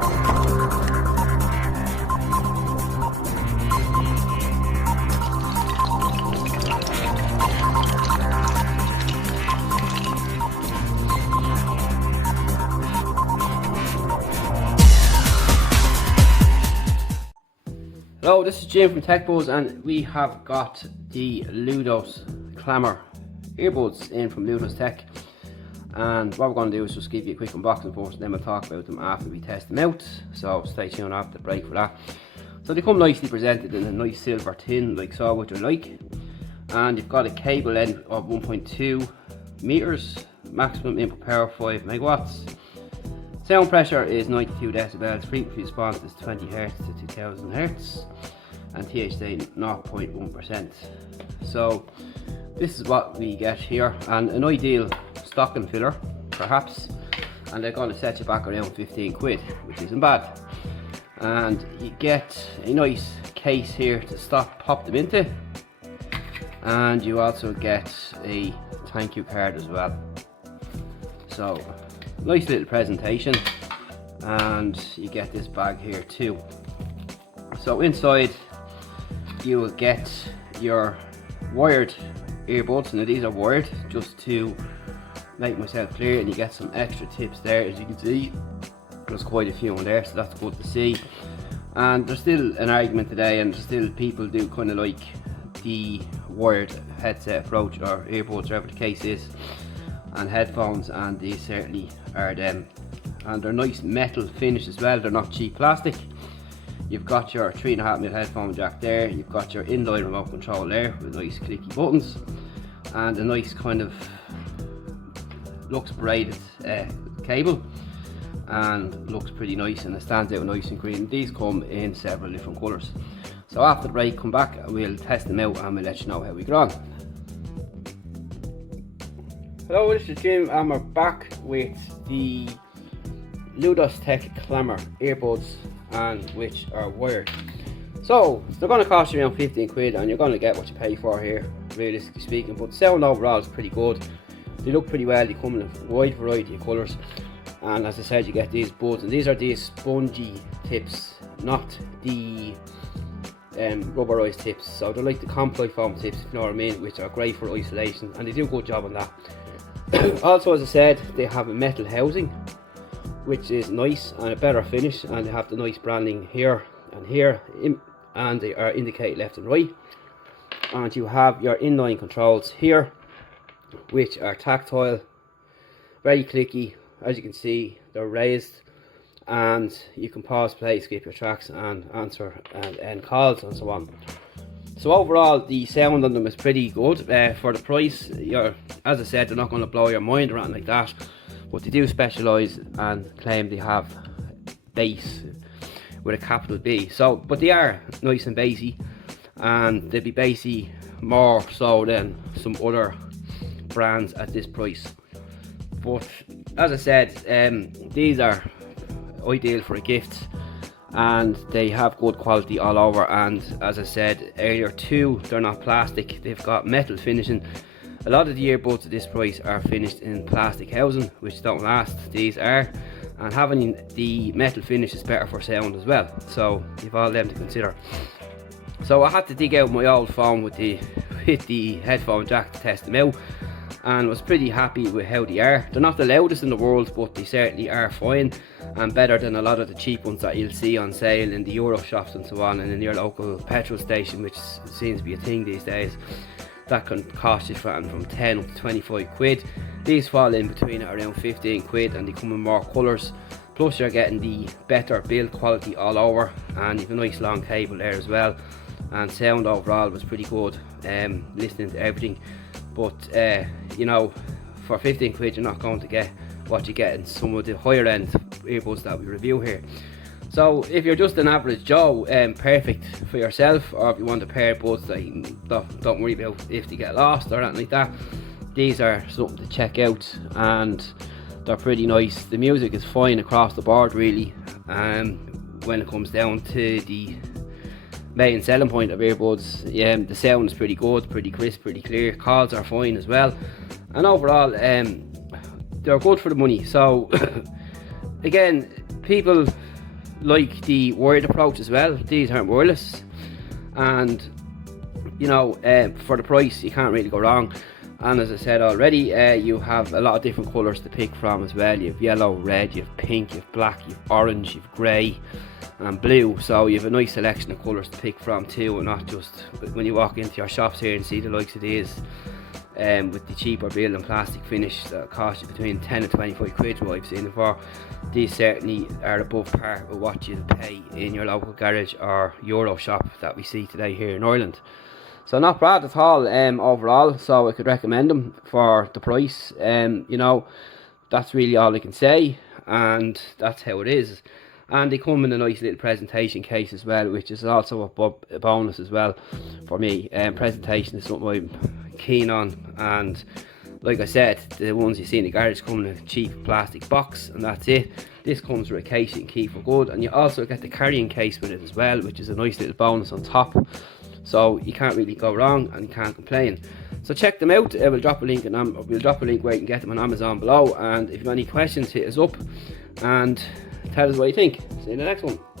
Hello, this is Jim from TechBuzz, and we have got the LUDOS CLAMOR earbuds in from LUDOS Tech. And what we're going to do is just give you a quick unboxing first, and then we'll talk about them after we test them out. So stay tuned after the break for that. So they come nicely presented in a nice silver tin, like so, which I like. And you've got a cable length of 1.2 meters, maximum input power 5 megawatts. Sound pressure is 92 decibels, frequency response is 20 Hz to 2000 Hz, and THD 0.1%. So this is what we get here, and an ideal stocking filler perhaps, and they're going to set you back around 15 quid, which isn't bad. And you get a nice case here to pop them into, and you also get a thank you card as well. So nice little presentation, and you get this bag here too. So inside you will get your wired earbuds. Now these are wired, just to make myself clear, and you get some extra tips there. As you can see, there's quite a few in there, so that's good to see. And there's still an argument today, and still people do kind of like the wired headset approach, or earbuds, whatever the case is, and headphones, and these certainly are them. And they're nice metal finish as well, they're not cheap plastic. You've got your 3.5mm headphone jack there, you've got your inline remote control there with nice clicky buttons, and a nice kind of looks braided cable, and looks pretty nice, and it stands out nice and green. These come in several different colours. So after the break, come back and we'll test them out, and we'll let you know how we get on. Hello, this is Jim, and we're back with the LUDOS Tech CLAMOR earbuds, and which are wired. So they're going to cost you around 15 quid, and you're going to get what you pay for here, realistically speaking. But the sound overall is pretty good. They look pretty well. They come in a wide variety of colours, and as I said, you get these buds, and these are these spongy tips, not the rubberized tips. So they're like the compli foam tips, if you know what I mean, which are great for isolation, and they do a good job on that. Also, as I said, they have a metal housing, which is nice, and a better finish, and they have the nice branding here and here, and they are indicated left and right. And you have your inline controls here, which are tactile, very clicky. As you can see, they're raised, and you can pause, play, skip your tracks, and answer and end calls, and so on. So overall, the sound on them is pretty good for the price. As I said, they're not going to blow your mind or anything like that, but they do specialise and claim they have bass with a capital B. So, but they are nice and bassy, and they'll be bassy more so than some other brands at this price. But as I said, these are ideal for a gift, and they have good quality all over. And as I said earlier too, they're not plastic, they've got metal finishing. A lot of the earbuds at this price are finished in plastic housing, which don't last. These are, and having the metal finish is better for sound as well, so you've all them to consider. So I had to dig out my old phone with the headphone jack to test them out, and was pretty happy with how they are. They're not the loudest in the world, but they certainly are fine, and better than a lot of the cheap ones that you'll see on sale in the Euro shops and so on, and in your local petrol station, which seems to be a thing these days. That can cost you from 10 up to 25 quid. These fall in between at around 15 quid, and they come in more colours. Plus you're getting the better build quality all over, and you've a nice long cable there as well. And sound overall was pretty good, listening to everything. But you know, for 15 quid you're not going to get what you get in some of the higher end earbuds that we review here. So if you're just an average Joe, perfect for yourself, or if you want a pair of buds that you don't worry about if they get lost or anything like that, these are something to check out, and they're pretty nice. The music is fine across the board really, when it comes down to the main selling point of earbuds. The sound is pretty good, pretty crisp, pretty clear. Calls are fine as well, and overall they're good for the money. So again, people like the wired approach as well. These aren't wireless, and you know, for the price you can't really go wrong. And as I said already, you have a lot of different colours to pick from as well. You have yellow, red, you have pink, you have black, you have orange, you have grey and blue. So you have a nice selection of colours to pick from too, and not just when you walk into your shops here and see the likes of these with the cheaper building plastic finish that cost you between 10 and 25 quid, what I've seen them for. These certainly are above par with what you pay in your local garage or Euro shop that we see today here in Ireland. So not bad at all overall, so I could recommend them for the price. You know, that's really all I can say, and that's how it is. And they come in a nice little presentation case as well, which is also a bonus as well for me. Presentation is something I'm keen on, and like I said, the ones you see in the garage come in a cheap plastic box, and that's it. This comes with a case you can keep for good, and you also get the carrying case with it as well, which is a nice little bonus on top. So you can't really go wrong, and you can't complain. So check them out. We'll drop a link where you can get them on Amazon below. And if you have any questions, hit us up and tell us what you think. See you in the next one.